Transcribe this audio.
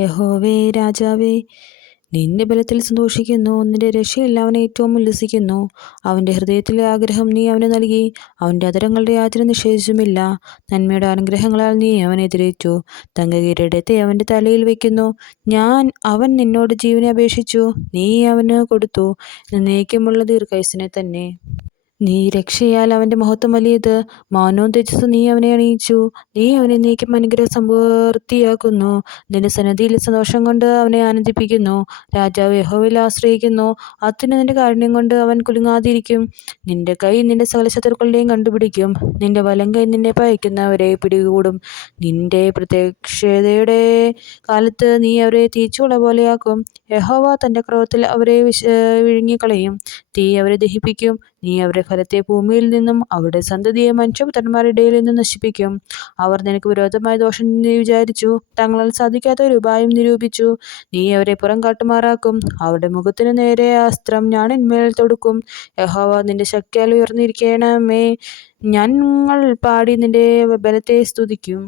യഹോവേ രാജാവേ, നിന്റെ ബലത്തിൽ സന്തോഷിക്കുന്നു. നിന്റെ രക്ഷയിൽ അവൻ ഏറ്റവും ഉല്ലസിക്കുന്നു. അവൻ്റെ ഹൃദയത്തിലെ ആഗ്രഹം നീ അവന് നൽകി. അവൻ്റെ അധരങ്ങളുടെ യാചന നിഷേധിച്ചുമില്ല. നന്മയുടെ അനുഗ്രഹങ്ങളാൽ നീ അവനെ എതിരേറ്റു. തങ്കകിരീടത്തെ അവൻ്റെ തലയിൽ വയ്ക്കുന്നു. അവൻ നിന്നോട് ജീവനെ അപേക്ഷിച്ചു, നീ അവന് കൊടുത്തു. എന്നേക്കുമുള്ള ദീർഘായുസ്സിനെ തന്നെ. നീ രക്ഷയാൽ അവൻ്റെ മഹത്വം വലിയത്. മാനവും തേജസ്സും നീ അവനെ അണിയിച്ചു. നീ അവനെ എന്നേക്കും അനുഗ്രഹ സമൃദ്ധിയാക്കുന്നു. നിന്റെ സന്നിധിയിൽ സന്തോഷം കൊണ്ട് അവനെ ആനന്ദിപ്പിക്കുന്നു. രാജാവ് യഹോവയിൽ ആശ്രയിക്കുന്നു. അത്യുന്നതന്റെ നിന്റെ കാരുണ്യം കൊണ്ട് അവൻ കുലുങ്ങാതിരിക്കും. നിന്റെ കൈ നിന്റെ സകല ശത്രുക്കളുടെയും കണ്ടുപിടിക്കും. നിന്റെ വലം കൈ നിന്നെ പകയ്ക്കുന്നവരെ പിടികൂടും. നിന്റെ പ്രത്യക്ഷതയുടെ കാലത്ത് നീ അവരെ തീച്ചൂള പോലെയാക്കും. യഹോവ തൻ്റെ ക്രോധത്തിൽ അവരെ വിഴുങ്ങിക്കളയും. തീ അവരെ ദഹിപ്പിക്കും. നീ അവരുടെ ഫലത്തെ ഭൂമിയിൽ നിന്നും അവരുടെ സന്തതിയെ മനുഷ്യപുത്രന്മാരുടെ ഇടയിൽ നിന്നും നശിപ്പിക്കും. അവർ നിനക്ക് വിരോധമായ ദോഷം വിചാരിച്ചു, തങ്ങളാൽ സാധിക്കാത്ത ഒരു ഉപായം നിരൂപിച്ചു. നീ അവരെ പുറം കാട്ടുമാറാക്കും. അവരുടെ മുഖത്തിനു നേരെ അസ്ത്രം ഞാണിന്മേൽ തൊടുക്കും. യഹോവ നിന്റെ ശക്തിയാൽ ഉയർന്നിരിക്കണമേ. ഞങ്ങൾ പാടി നിന്റെ ബലത്തെ സ്തുതിക്കും.